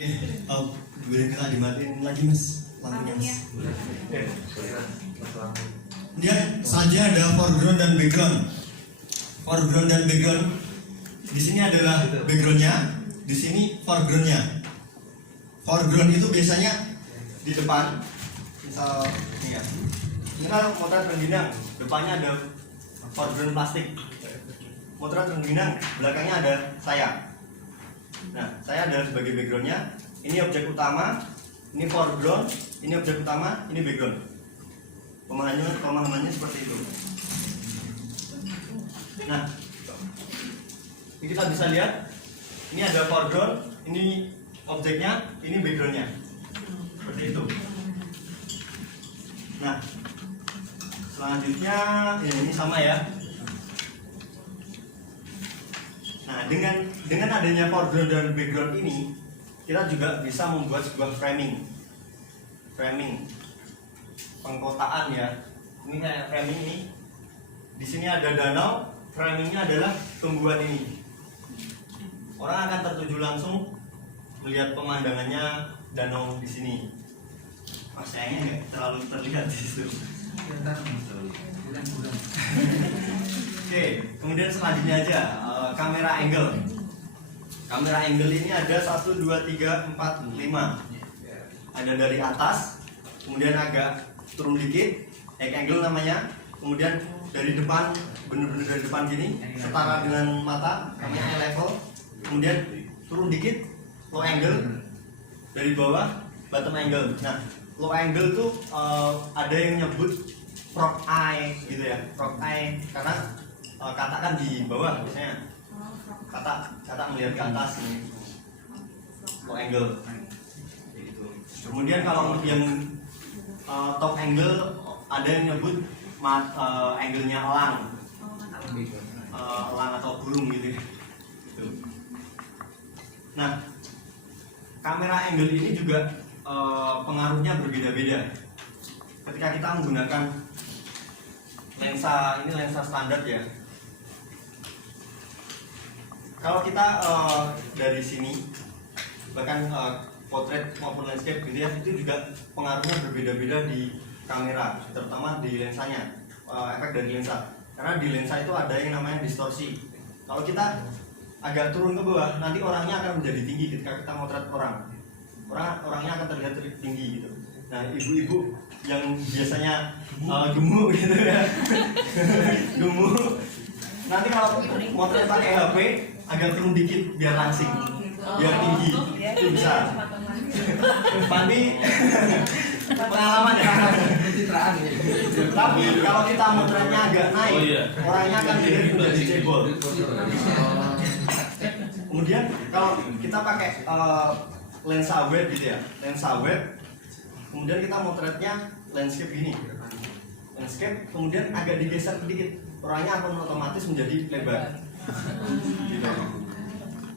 Kita dimatiin lagi mas lampunya mas. Kemudian selanjutnya ada foreground dan background. Foreground dan background. Di sini adalah backgroundnya, di sini foregroundnya. Foreground itu biasanya di depan, misal ini ya. Ini kan motret rengginang, depannya ada foreground plastik. Motret rengginang, belakangnya ada saya. Nah, saya adalah sebagai backgroundnya. Ini objek utama, ini foreground, ini objek utama, ini background. Pemahamannya seperti itu. Nah, ini kita bisa lihat, ini ada foreground, ini objeknya, ini backgroundnya, seperti itu. Nah, selanjutnya ini sama ya. Nah, dengan adanya foreground dan background ini, kita juga bisa membuat sebuah framing pengkotaan ya. Ini kayak framing ini. Di sini ada danau, framingnya adalah tumbuhan ini. Orang akan tertuju langsung melihat pemandangannya danau di sini. Sayangnya nggak terlalu terlihat di situ. Oke, kemudian selanjutnya aja kamera angle. Kamera angle ini ada 1, 2, 3, 4, 5. Ada dari atas, kemudian agak turun dikit, high angle namanya. Kemudian dari depan, bener-bener dari depan gini, setara dengan mata, namanya eye level. Kemudian turun dikit, low angle. Dari bawah, bottom angle. Nah, low angle tuh ada yang nyebut frog eye gitu ya, frog eye karena kata kan di bawah biasanya, kata melihat ke atas ini, low angle gitu. Kemudian kalau yang top angle ada yang nyebut angle-nya elang atau burung gitu. Nah, kamera angle ini juga pengaruhnya berbeda-beda. Ketika kita menggunakan lensa, ini lensa standar ya. Kalau kita dari sini, bahkan potret maupun landscape gitu ya, itu juga pengaruhnya berbeda-beda di kamera, terutama di lensanya, efek dari lensa. Karena di lensa itu ada yang namanya distorsi. Kalau kita agak turun ke bawah, nanti orangnya akan menjadi tinggi ketika kita motret orangnya akan terlihat tinggi gitu. Nah, ibu-ibu yang biasanya gemuk gitu ya, gemuk. Nanti kalau motret pakai HP agak turun dikit biar langsing, biar tinggi, itu bisa. Pandi pengalaman ya. Tapi kalau kita motretnya agak naik, orangnya akan menjadi cebol. Kemudian kalau kita pakai lensa web gitu ya, lensa web. Kemudian kita motretnya landscape gini, landscape. Kemudian agak digeser sedikit, orangnya akan otomatis menjadi lebar. Gitu.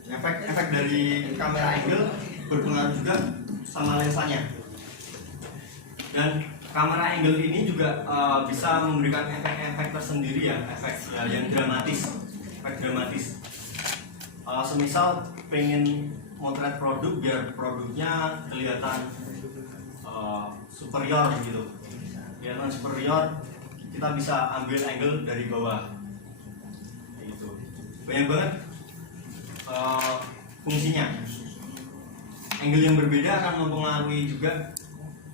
Efek dari kamera angle berpengaruh juga sama lensanya. Dan kamera angle ini juga bisa memberikan efek-efek tersendiri ya, efek ya, yang dramatis, efek dramatis. Semisal pengen motret produk biar produknya kelihatan superior gitu, kelihatan superior, kita bisa ambil angle dari bawah, gitu. Banyak banget fungsinya. Angle yang berbeda akan mempengaruhi juga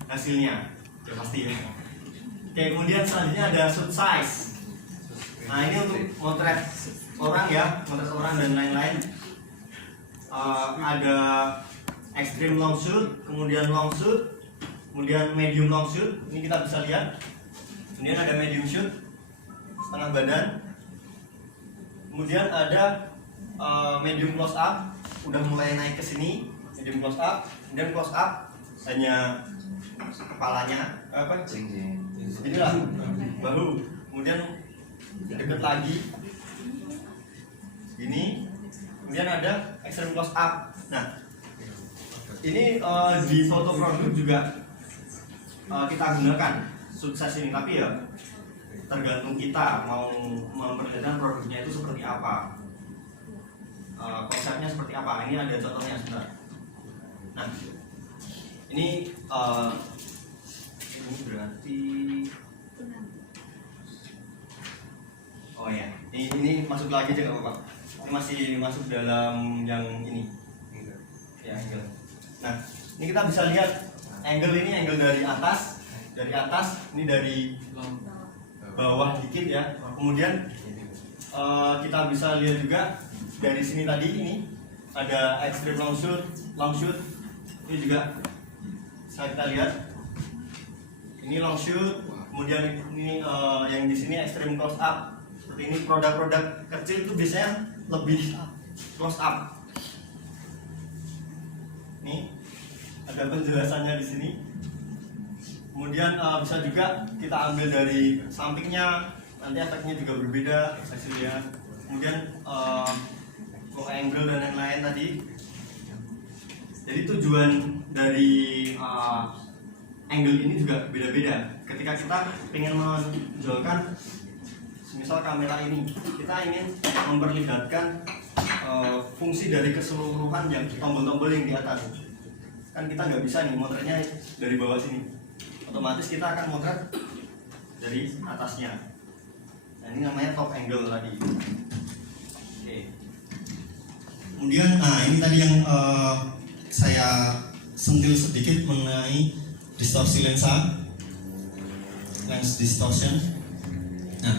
hasilnya, ya pasti ya. Oke, kemudian selanjutnya ada shoot size. Nah, ini untuk motret orang ya, motret orang dan lain-lain. Ada extreme long shoot, kemudian long shoot, kemudian medium long shoot. Ini kita bisa lihat. Kemudian ada medium shoot, setengah badan. Kemudian ada medium close up, udah mulai naik ke sini. Medium close up, kemudian close up hanya kepalanya, inilah bahu. Kemudian dekat lagi, ini. Kemudian ada extreme close up. Nah, ini di foto produk juga kita gunakan sukses ini, tapi ya tergantung kita mau memperlihatkan produknya itu seperti apa, konsepnya seperti apa. Ini ada contohnya sebentar. Nah, ini berarti oh ya, ini masuk lagi aja nggak apa-apa. Ini masih masuk dalam yang ini, ya angle. Nah, ini kita bisa lihat angle ini angle dari atas, ini dari bawah dikit ya. Kemudian kita bisa lihat juga dari sini tadi ini ada extreme long shoot. Ini juga bisa kita lihat. Ini long shoot. Kemudian ini yang di sini extreme close up. Seperti ini produk-produk kecil itu biasanya lebih close up. Nih ada penjelasannya di sini. Kemudian bisa juga kita ambil dari sampingnya, nanti efeknya juga berbeda hasilnya. Kemudian low angle dan lain-lain tadi. Jadi tujuan dari angle ini juga beda-beda. Ketika kita ingin menonjolkan misal kamera ini, kita ingin memperlihatkan fungsi dari keseluruhan yang tombol-tombol yang di atas. Kan kita nggak bisa nih motretnya dari bawah sini, otomatis kita akan motret dari atasnya. Nah, ini namanya top angle tadi. Oke. Kemudian, nah ini tadi yang saya sentil sedikit mengenai distorsi lensa, lens distortion. Nah,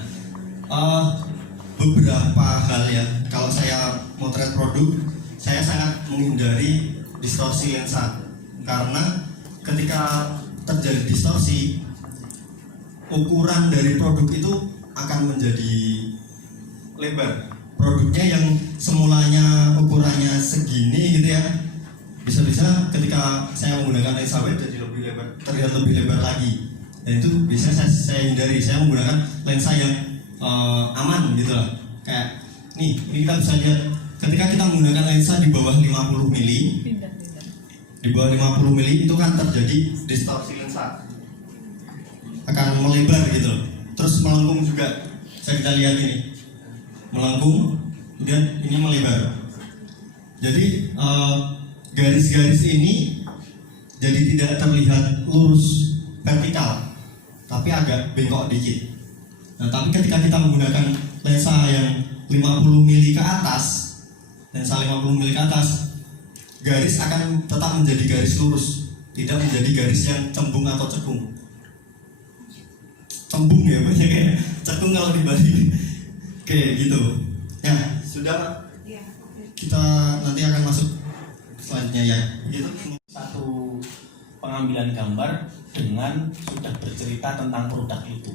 beberapa hal ya, kalau saya motret produk, saya sangat menghindari distorsi lensa karena ketika terjadi distorsi, ukuran dari produk itu akan menjadi lebar. Produknya yang semulanya ukurannya segini gitu ya, bisa-bisa ketika saya menggunakan lensa wide jadi lebih lebar, terlihat lebih lebar lagi. Dan itu biasanya saya hindari. Saya menggunakan lensa yang aman gitu lah. Kayak ini kita bisa lihat ketika kita menggunakan lensa di bawah 50 mili, di bawah 50 mili itu kan terjadi distorsi lensa, akan melebar gitu. Terus melengkung juga. Kita lihat ini melengkung, kemudian ini melebar. Jadi garis-garis ini jadi tidak terlihat lurus vertikal, tapi agak bengkok dikit. Nah, tapi ketika kita menggunakan lensa yang 50 mili ke atas, lensa 50 mili ke atas, garis akan tetap menjadi garis lurus, tidak menjadi garis yang cembung atau cekung. Cembung ya, banyak kayak cekung kalau dibalik. Oke, gitu. Ya, sudah. Kita nanti akan masuk selanjutnya ya. Gitu. Satu pengambilan gambar dengan sudah bercerita tentang produk itu,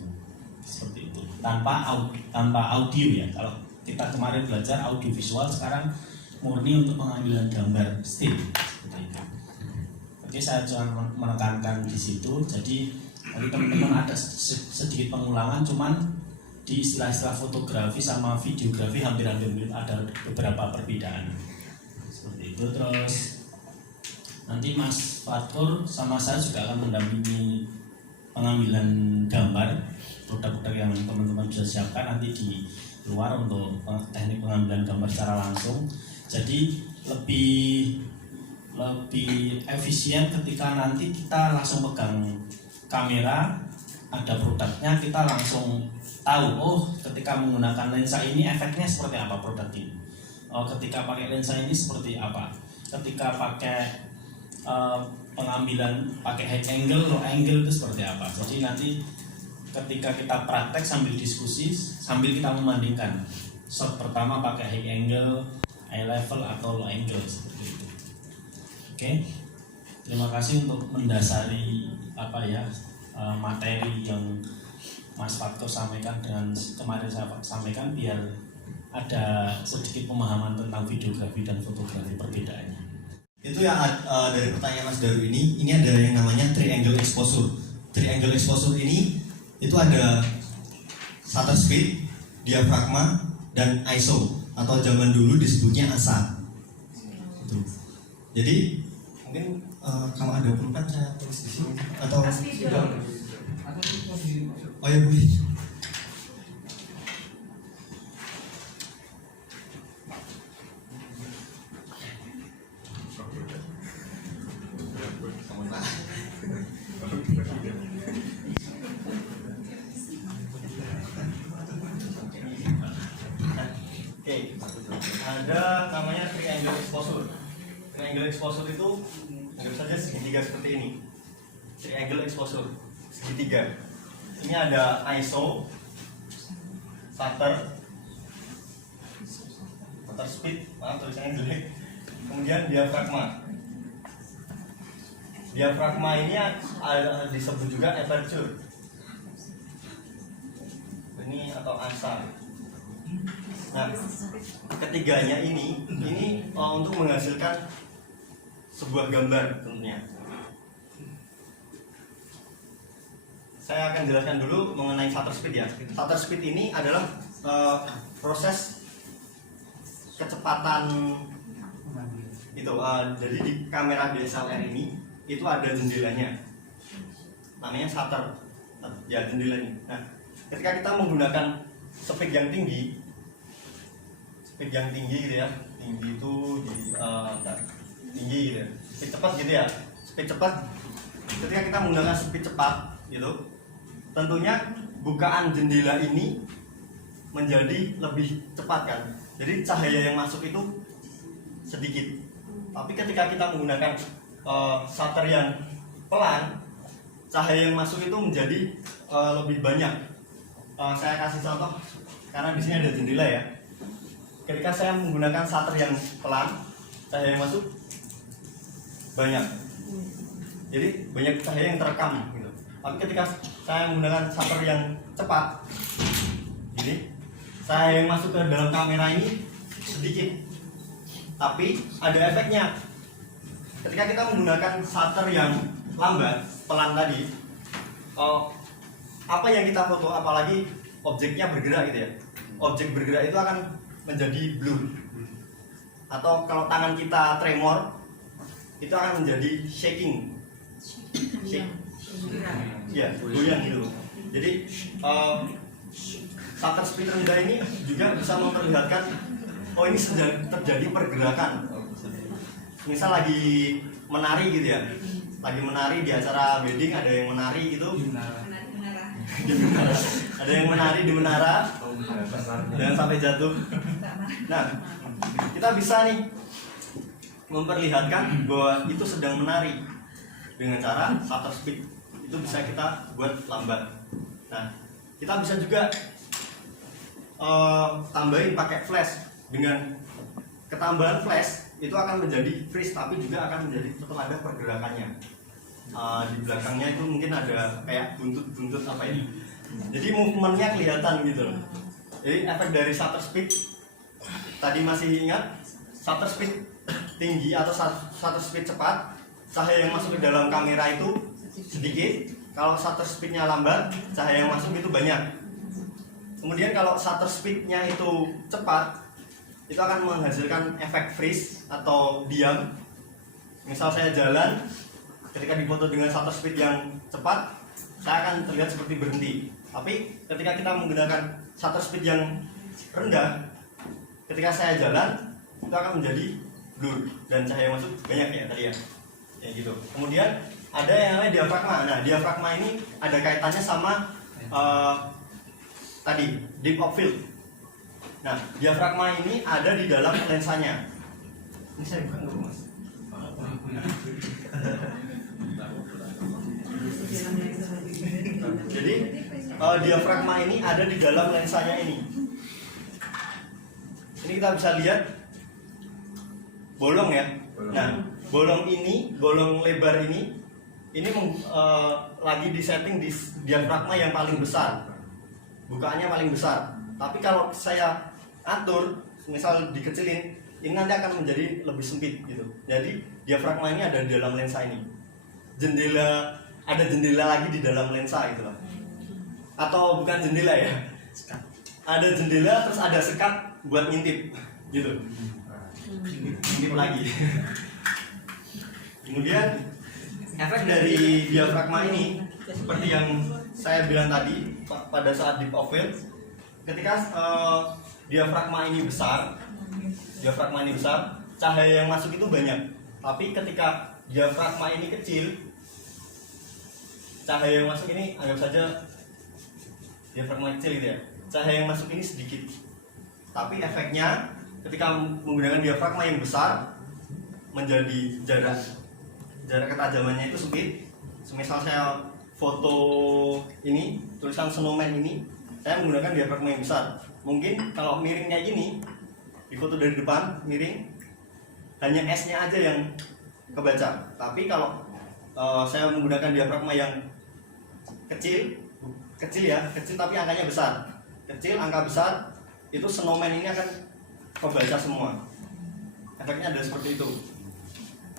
seperti itu, tanpa audio ya. Kalau kita kemarin belajar audio visual, sekarang murni untuk pengambilan gambar still, seperti itu. Oke, saya cuma menekankan di situ. Jadi tadi teman-teman ada sedikit pengulangan, cuman di istilah-istilah fotografi sama videografi hampir-hampir ada beberapa perbedaan, seperti itu. Terus nanti Mas Fatur sama saya juga akan mendampingi pengambilan gambar produk-produk yang teman-teman bisa siapkan nanti di luar untuk teknik pengambilan gambar secara langsung. Jadi lebih efisien ketika nanti kita langsung pegang kamera, ada produknya, kita langsung tahu, oh ketika menggunakan lensa ini efeknya seperti apa produk ini, oh ketika pakai lensa ini seperti apa, ketika pakai pengambilan pakai high angle, low angle itu seperti apa. Jadi nanti ketika kita praktek sambil diskusi, sambil kita membandingkan shot pertama pakai high angle, high level atau low angle, seperti itu. Oke, terima kasih untuk mendasari materi yang Mas Faktor sampaikan dengan kemarin saya sampaikan, biar ada sedikit pemahaman tentang videografi dan fotografi perbedaannya. Itu yang dari pertanyaan Mas Daru ini ada yang namanya triangle exposure. Triangle exposure ini itu ada shutter speed, diafragma, dan ISO atau zaman dulu disebutnya ASA. Gitu. Jadi mungkin kalau ada perlukan saya tulis di sini atau oh ya boleh. Oke, ada namanya triangle exposure. Triangle exposure itu anggap saja segitiga seperti ini. Triangle exposure segitiga. Ini ada ISO, shutter speed, maaf tulisannya jelek. Kemudian diafragma. Diafragma ini disebut juga aperture. Ini atau ANSA. Nah, ketiganya ini untuk menghasilkan sebuah gambar tentunya. Saya akan jelaskan dulu mengenai shutter speed ya. Shutter speed ini adalah proses kecepatan itu. Jadi di kamera DSLR ini itu ada jendelanya, namanya shutter. Ya, jendelanya. Nah, ketika kita menggunakan speed yang tinggi gitu ya, tinggi itu jadi tinggi gitu ya, speed cepat gitu ya, speed cepat. Ketika kita menggunakan speed cepat gitu, tentunya bukaan jendela ini menjadi lebih cepat kan, jadi cahaya yang masuk itu sedikit. Tapi ketika kita menggunakan shutter yang pelan, cahaya yang masuk itu menjadi lebih banyak. Saya kasih contoh karena di sini ada jendela ya. Ketika saya menggunakan shutter yang pelan, cahaya yang masuk banyak, jadi banyak cahaya yang terekam gitu. Tapi ketika saya menggunakan shutter yang cepat, jadi cahaya yang masuk ke dalam kamera ini sedikit, tapi ada efeknya. Ketika kita menggunakan shutter yang lambat, pelan tadi, apa yang kita foto, apalagi objeknya bergerak gitu ya, objek bergerak itu akan menjadi blur, atau kalau tangan kita tremor itu akan menjadi shaking, ya goyang gitu. Jadi shutter speed rendah ini juga bisa memperlihatkan ini sedang terjadi pergerakan. Misal lagi menari gitu ya, lagi menari di acara wedding, ada yang menari gitu di menara. Ada yang menari di menara dan sampai jatuh. Nah, kita bisa nih memperlihatkan bahwa itu sedang menari dengan cara shutter speed itu bisa kita buat lambat. Nah, kita bisa juga tambahin pakai flash. Dengan ketambahan flash itu akan menjadi freeze, tapi juga akan menjadi setelah ada pergerakannya. Di belakangnya itu mungkin ada kayak buntut-buntut apa ini, jadi movementnya kelihatan gitu. Jadi efek dari shutter speed tadi, masih ingat shutter speed tinggi atau shutter speed cepat, cahaya yang masuk ke dalam kamera itu sedikit. Kalau shutter speednya lambat, cahaya yang masuk itu banyak. Kemudian kalau shutter speednya itu cepat, itu akan menghasilkan efek freeze atau diam. Misal saya jalan, ketika difoto dengan shutter speed yang cepat, saya akan terlihat seperti berhenti. Tapi ketika kita menggunakan shutter speed yang rendah, ketika saya jalan, itu akan menjadi blur dan cahaya masuk banyak ya tadi ya, kayak gitu. Kemudian ada yang namanya diafragma. Nah, diafragma ini ada kaitannya sama tadi deep of field. Nah, diafragma ini ada di dalam lensanya. Ini saya bukan dulu mas. Jadi diafragma ini ada di dalam lensanya ini. Ini kita bisa lihat bolong ya. Nah, bolong ini, bolong lebar ini lagi disetting di diafragma yang paling besar, bukaannya paling besar. Tapi kalau saya atur, misal dikecilin, ini nanti akan menjadi lebih sempit gitu. Jadi diafragma ini ada di dalam lensa ini. Ada jendela lagi di dalam lensa gitu loh. Atau bukan jendela ya, ada jendela terus ada sekat buat ngintip gitu, ngintip lagi. Kemudian efek dari diafragma ini seperti yang saya bilang tadi pada saat deep of field, ketika diafragma ini besar, cahaya yang masuk itu banyak. Tapi ketika diafragma ini kecil, cahaya yang masuk ini, anggap saja diafragma kecil gitu ya, cahaya yang masuk ini sedikit. tapi efeknya ketika menggunakan diafragma yang besar menjadi jarak ketajamannya itu sempit. Semisal saya foto ini, tulisan snowman ini, saya menggunakan diafragma yang besar. Mungkin kalau miringnya gini, di foto dari depan miring, hanya S-nya aja yang kebaca. Tapi kalau saya menggunakan diafragma yang kecil tapi angkanya besar, angka besar, itu snowman ini akan kebaca semua. Efeknya ada seperti itu.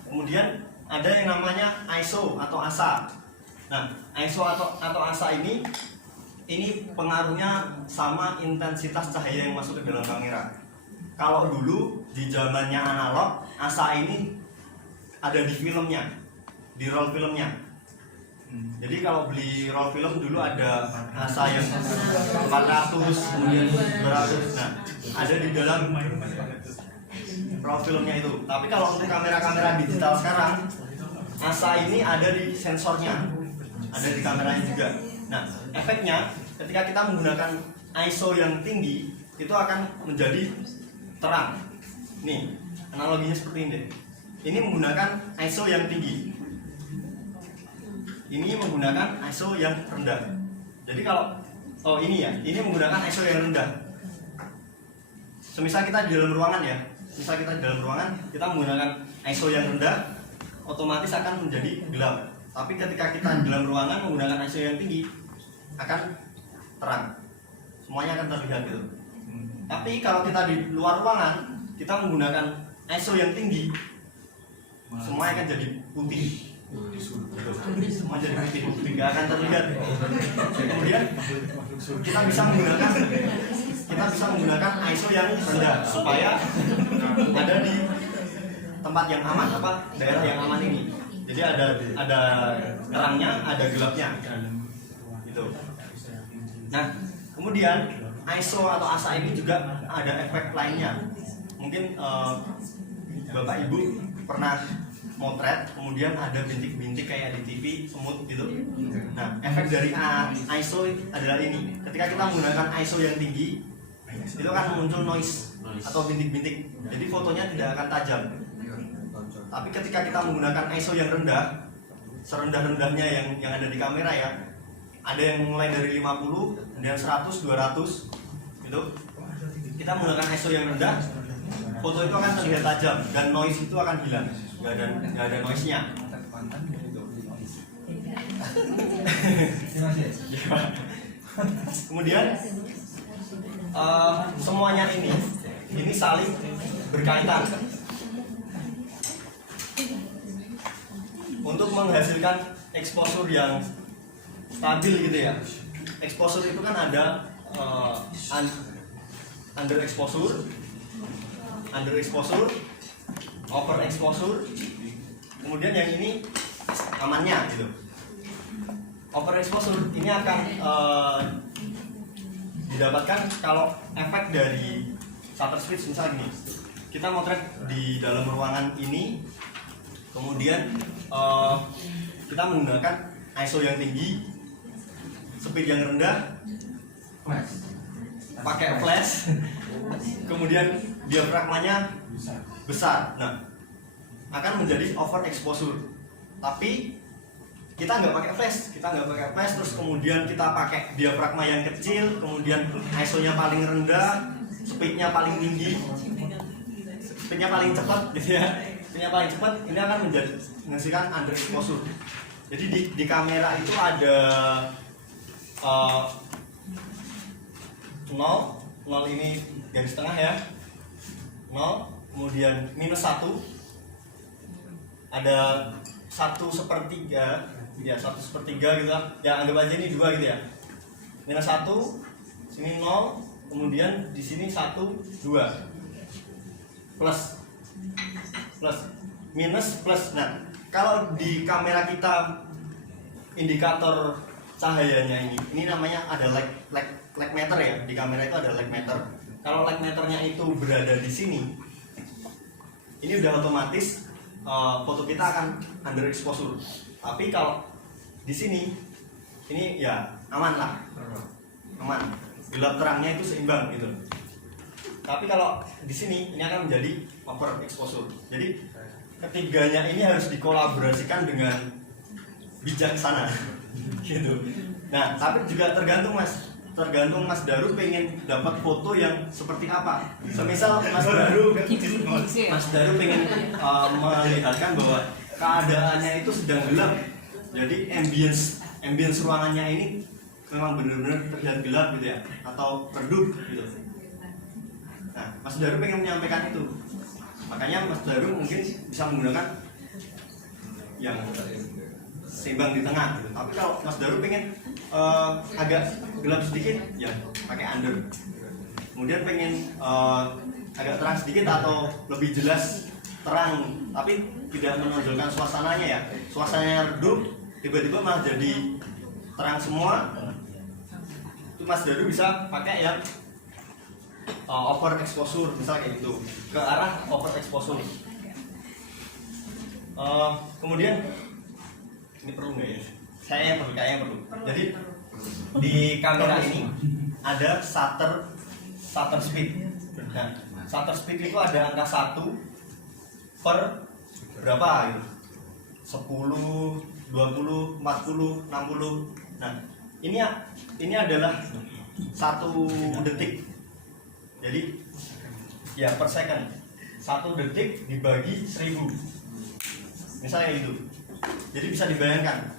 Kemudian ada yang namanya ISO atau ASA. Nah, ISO atau ASA ini pengaruhnya sama intensitas cahaya yang masuk ke dalam kamera. Kalau dulu di zamannya analog, ASA ini ada di filmnya, di roll filmnya. Jadi kalau beli roll film dulu ada ASA yang 400, kemudian 200. Nah, ada di dalam roll filmnya itu. Tapi kalau untuk kamera-kamera digital sekarang, ASA ini ada di sensornya, ada di kameranya juga. Nah, efeknya ketika kita menggunakan ISO yang tinggi itu akan menjadi terang. Nih, analoginya seperti ini. Ini menggunakan ISO yang tinggi. Ini menggunakan ISO yang rendah. Jadi kalau ini menggunakan ISO yang rendah. Semisal kita di dalam ruangan ya, kita menggunakan ISO yang rendah, otomatis akan menjadi gelap. Tapi ketika kita di dalam ruangan menggunakan ISO yang tinggi, akan terang. Semuanya akan terlihat gitu. Tapi kalau kita di luar ruangan, kita menggunakan ISO yang tinggi, semuanya akan jadi putih. Semua jadi putih, nggak akan terlihat. Kemudian kita bisa menggunakan ISO yang rendah supaya ada di tempat yang aman, daerah yang aman ini. Jadi ada terangnya, ada gelapnya. Gitu. Nah, kemudian ISO atau ASA ini juga ada efek lainnya. Mungkin Bapak Ibu pernah motret, kemudian ada bintik-bintik kayak di TV, semut gitu. Nah, efek dari ISO adalah ini. Ketika kita menggunakan ISO yang tinggi, itu akan muncul noise atau bintik-bintik. Jadi fotonya tidak akan tajam. Tapi ketika kita menggunakan ISO yang rendah, serendah-rendahnya yang ada di kamera ya, ada yang mulai dari 50, kemudian 100, 200 gitu. Kita menggunakan ISO yang rendah, foto itu akan terlihat tajam dan noise itu akan hilang. Nggak ada noise-nya. Kemudian semuanya ini saling berkaitan untuk menghasilkan exposure yang stabil gitu ya. Exposure itu kan ada underexposure, overexposure, kemudian yang ini amannya gitu. Overexposure ini akan didapatkan kalau efek dari shutter speed. Misalnya gini, kita motret di dalam ruangan ini, kemudian kita menggunakan ISO yang tinggi, speed yang rendah, pakai flash, kemudian diafragmanya besar. Nah, akan menjadi overexposure. Tapi kita nggak pakai flash, terus kemudian kita pakai diafragma yang kecil, kemudian ISO-nya paling rendah, speed-nya paling tinggi, speed-nya paling cepat gitu ya. Speed-nya paling cepat, ini akan menghasilkan underexposure. Jadi di kamera itu ada 0 ini garis tengah ya, 0, kemudian -1, ada 1/3 ya, 1/3 gitu ya, anggap aja ini 2 gitu ya, -1, sini 0, kemudian di sini 1, 2, plus, minus, plus. Nah, kalau di kamera kita indikator cahayanya ini namanya ada lag meter ya. Di kamera itu ada lag meter. Kalau lag meternya itu berada di sini, ini udah otomatis foto kita akan underexposure. Tapi kalau di sini, ini ya aman lah, aman. Gelap terangnya itu seimbang gitu. Tapi kalau di sini ini akan menjadi overexposure. Jadi ketiganya ini harus dikolaborasikan dengan bijaksana gitu. Nah, tapi juga tergantung Mas Daru pengen dapat foto yang seperti apa. Semisal Mas Daru pengen melihatkan bahwa keadaannya itu sedang gelap. Jadi ambience ruangannya ini memang benar-benar terlihat gelap gitu ya, atau redup gitu. Nah, Mas Daru pengen menyampaikan itu. Makanya Mas Daru mungkin bisa menggunakan yang seimbang di tengah gitu. Tapi kalau Mas Daru pengen agak gelap sedikit, ya pakai under. Kemudian pengen agak terang sedikit atau lebih jelas terang, tapi tidak menonjolkan suasananya ya. Suasananya redup, tiba-tiba malah jadi terang semua. Itu Mas Daru bisa pakai yang overexposure, misalnya kayak gitu, ke arah overexposure. Kemudian ini perlu nggak ya? Kayaknya perlu. Jadi di kamera ini ada shutter speed. Nah, shutter speed itu ada angka 1 per berapa gitu? 10, 20, 40, 60. Nah, ini adalah 1 detik. Jadi ya per second. 1 detik dibagi 1000. Misalnya gitu. Jadi bisa dibayangkan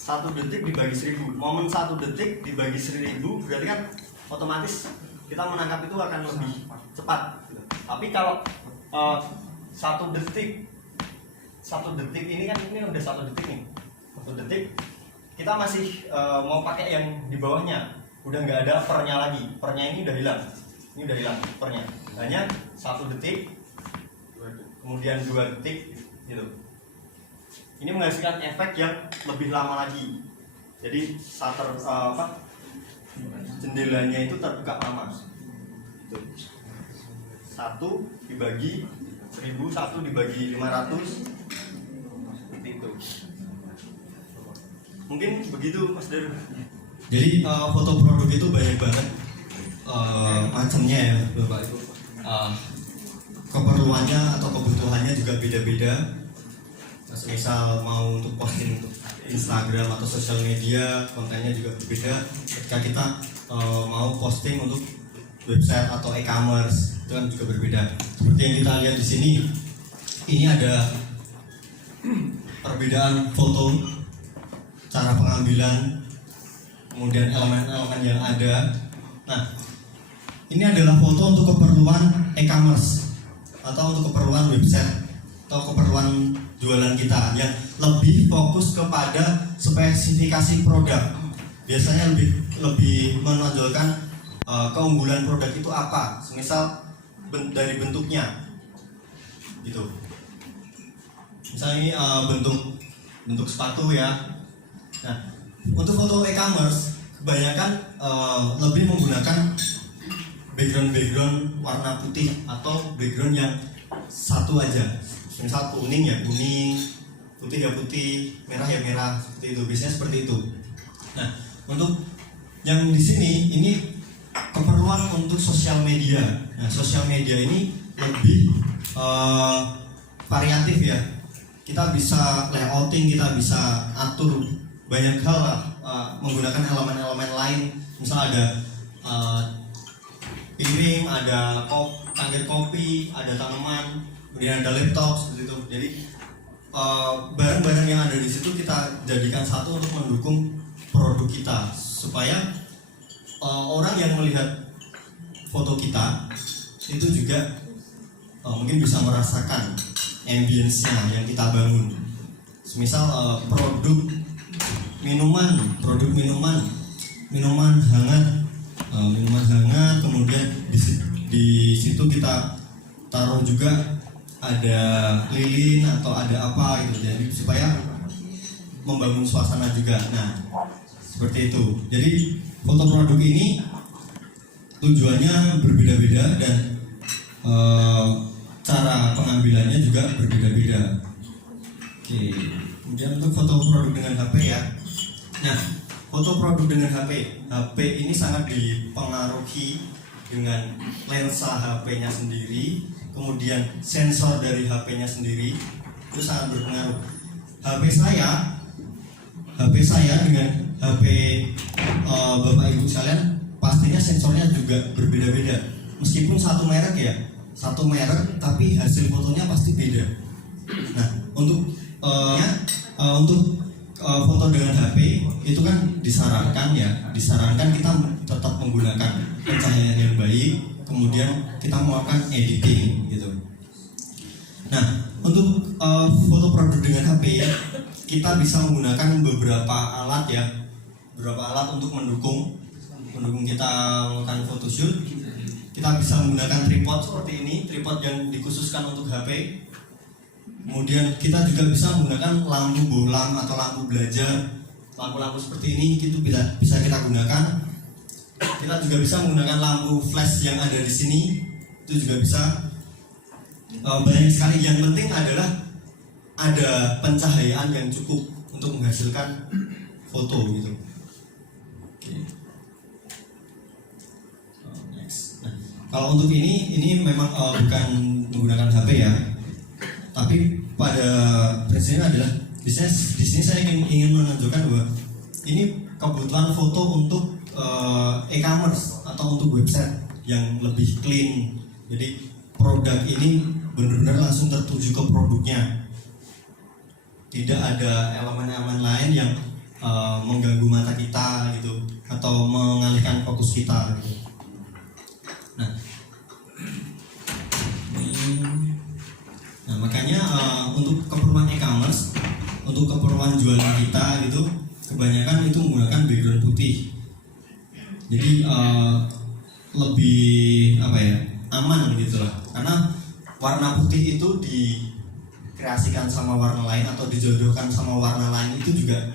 1 detik dibagi 1000. Momen 1 detik dibagi 1000 berarti kan otomatis kita menangkap itu akan lebih cepat. Tapi kalau 1 detik ini kan ini udah 1 detik nih. 1 detik kita masih mau pakai yang di bawahnya, udah nggak ada pernya lagi. Pernya ini udah hilang. Ini udah hilang pernya. Hanya 1 detik, kemudian 2 detik gitu. Ini menghasilkan efek yang lebih lama lagi. Jadi shutter jendelanya itu terbuka lama. 1 dibagi 1000, 1 dibagi 500, seperti itu. Mungkin begitu Mas Daru. Jadi foto produk itu banyak banget macamnya ya Bapak Ibu. Keperluannya atau kebutuhannya juga beda-beda. Misal mau untuk posting untuk Instagram atau sosial media, kontennya juga berbeda. Ketika kita mau posting untuk website atau e-commerce, itu kan juga berbeda. Seperti yang kita lihat di sini, ini ada perbedaan foto, cara pengambilan, kemudian elemen-elemen yang ada. Nah, ini adalah foto untuk keperluan e-commerce atau untuk keperluan website atau keperluan jualan kita yang lebih fokus kepada spesifikasi produk. Biasanya lebih menonjolkan keunggulan produk itu apa, semisal dari bentuknya gitu. Misalnya ini bentuk sepatu ya. Nah, untuk foto e-commerce kebanyakan lebih menggunakan background warna putih atau background yang satu aja. Misal kuning ya kuning, putih ya putih, merah ya merah, seperti itu. Biasanya seperti itu. Nah, untuk yang di sini ini keperluan untuk sosial media. Nah, sosial media ini lebih variatif ya. Kita bisa layouting, kita bisa atur banyak hal lah, menggunakan elemen-elemen lain. Misal ada piring, ada cangkir kopi, ada tanaman, kemudian ada laptop seperti itu. Jadi barang-barang yang ada di situ kita jadikan satu untuk mendukung produk kita, supaya orang yang melihat foto kita itu juga mungkin bisa merasakan ambience-nya yang kita bangun. Misal produk minuman hangat, kemudian di situ kita taruh juga ada lilin atau ada apa gitu, jadi supaya membangun suasana juga. Nah, seperti itu. Jadi foto produk ini tujuannya berbeda-beda dan cara pengambilannya juga berbeda-beda. Oke, kemudian untuk foto produk dengan HP ya. Nah, foto produk dengan HP ini sangat dipengaruhi dengan lensa HP-nya sendiri, kemudian sensor dari HP-nya sendiri, itu sangat berpengaruh. HP saya dengan HP Bapak Ibu sekalian pastinya sensornya juga berbeda-beda. Meskipun satu merek tapi hasil fotonya pasti beda. Nah, untuk foto dengan HP itu kan disarankan kita tetap menggunakan pencahayaan yang baik, kemudian kita melakukan editing gitu. Nah, untuk foto produk dengan HP kita bisa menggunakan beberapa alat untuk mendukung kita melakukan photoshoot. Kita bisa menggunakan tripod seperti ini, tripod yang dikhususkan untuk HP. Kemudian kita juga bisa menggunakan lampu bohlam atau lampu belajar, lampu-lampu seperti ini itu bisa kita gunakan. Kita juga bisa menggunakan lampu flash yang ada di sini, itu juga bisa. Banyak sekali. Yang penting adalah ada pencahayaan yang cukup untuk menghasilkan foto gitu. Next. Nah, kalau untuk ini memang bukan menggunakan HP ya, tapi pada prinsipnya adalah di sini saya ingin menunjukkan bahwa ini kebutuhan foto untuk e-commerce atau untuk website yang lebih clean. Jadi produk ini benar-benar langsung tertuju ke produknya, tidak ada elemen-elemen lain yang mengganggu mata kita gitu atau mengalihkan fokus kita gitu. Nah, makanya untuk keperluan e-commerce, untuk keperluan jualan kita gitu, kebanyakan itu menggunakan background putih. Jadi lebih aman gitu lah, karena warna putih itu dikreasikan sama warna lain atau dijodohkan sama warna lain itu juga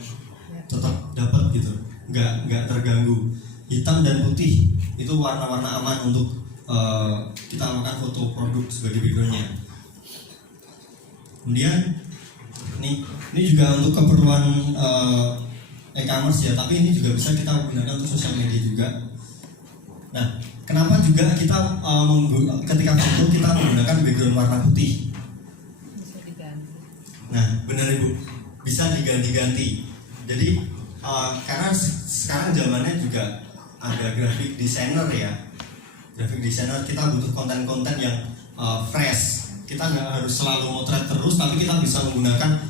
tetap dapat gitu, nggak terganggu. Hitam dan putih itu warna-warna aman untuk kita melakukan foto produk sebagai backgroundnya. Kemudian ini juga untuk keperluan e-commerce ya, tapi ini juga bisa kita gunakan untuk sosial media juga. Nah, kenapa juga kita ketika foto kita menggunakan background warna putih? Nah, benar Ibu, bisa diganti-ganti. Jadi karena sekarang zamannya juga ada graphic designer ya. Graphic designer, kita butuh konten-konten yang fresh. Kita nggak harus selalu motret terus, tapi kita bisa menggunakan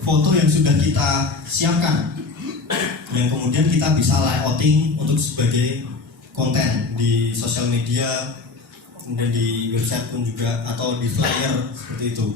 foto yang sudah kita siapkan, yang kemudian kita bisa layouting untuk sebagai konten di sosial media, kemudian di website pun juga, atau di flyer seperti itu.